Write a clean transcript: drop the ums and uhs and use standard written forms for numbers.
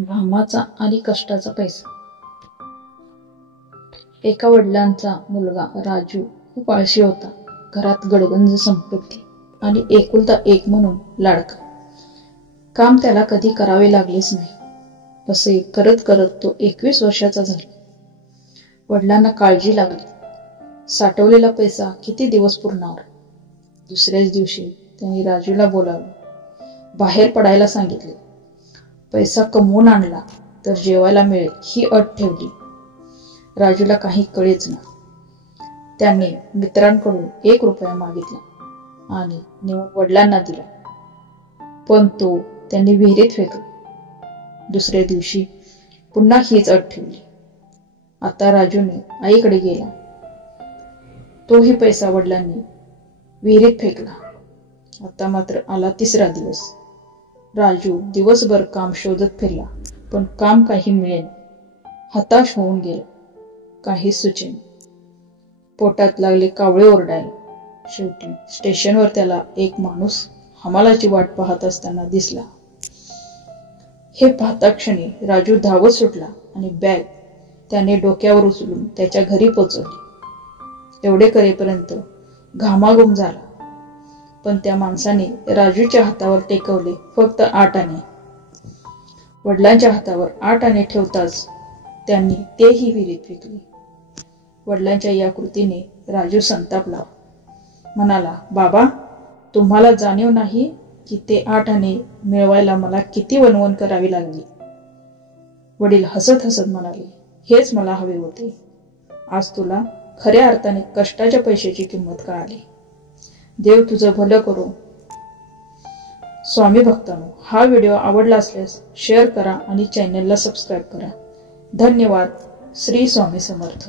घामाचा आणि कष्टाचा पैसा. एका वडिलांचा मुलगा राजू खूप आळशी होता. घरात गडगंज संपत्ती आणि एकुलता एक म्हणून लाडका. काम त्याला कधी करावे लागलेच नाही. असे करत करत तो 21 वर्षाचा झाला. वडिलांना काळजी लागली. साठवलेला पैसा किती दिवस पुरणार. दुसऱ्याच दिवशी त्यांनी राजूला बोलावलं. बाहेर पडायला सांगितले. पैसा कमवून आणला तर जेवायला मिळेल ही अट ठेवली. राजूला काही कळेच ना. त्याने मित्रांकडून 1 रुपया मागितला आणि नेऊन वडिलांना दिला, पण तो त्यांनी विहिरीत फेकला. दुसऱ्या दिवशी पुन्हा हीच अट ठेवली. आता राजूने आईकडे गेला. तोही पैसा वडिलांनी विहिरीत फेकला. आता मात्र आला 3रा दिवस. राजू दिवसभर काम शोधत फिरला, पण काम काही मिळेना. हताश होऊन गेला. काही सुचेना. पोटात लागले कावळे ओरडायला. शेवटी स्टेशनवर त्याला एक माणूस हमालाची वाट पाहत असताना दिसला. हे पाहता क्षणी राजू धावत सुटला आणि बॅग त्याने डोक्यावर उचलून त्याच्या घरी पोचवली. एवढे करेपर्यंत घामाघूम झाला, पण त्या माणसाने राजूच्या हातावर टेकवले फक्त 8 आणे. वडिलांच्या हातावर 8 आणे ठेवताच त्यांनी तेही विहिरीत फेकले. वडिलांच्या या कृतीने राजू संतापला. म्हणाला, बाबा, तुम्हाला जाणीव नाही की ते 8 आणे मिळवायला मला किती वणवण करावी लागली. वडील हसत हसत म्हणाले, हेच मला हवे होते. आज तुला खऱ्या अर्थाने कष्टाच्या पैशाची किंमत कळाली. देव तुझं भलं करो. स्वामी भक्तांनो, हा व्हिडिओ आवडला असल्यास शेअर करा आणि चॅनलला सबस्क्राईब करा. धन्यवाद. श्री स्वामी समर्थ.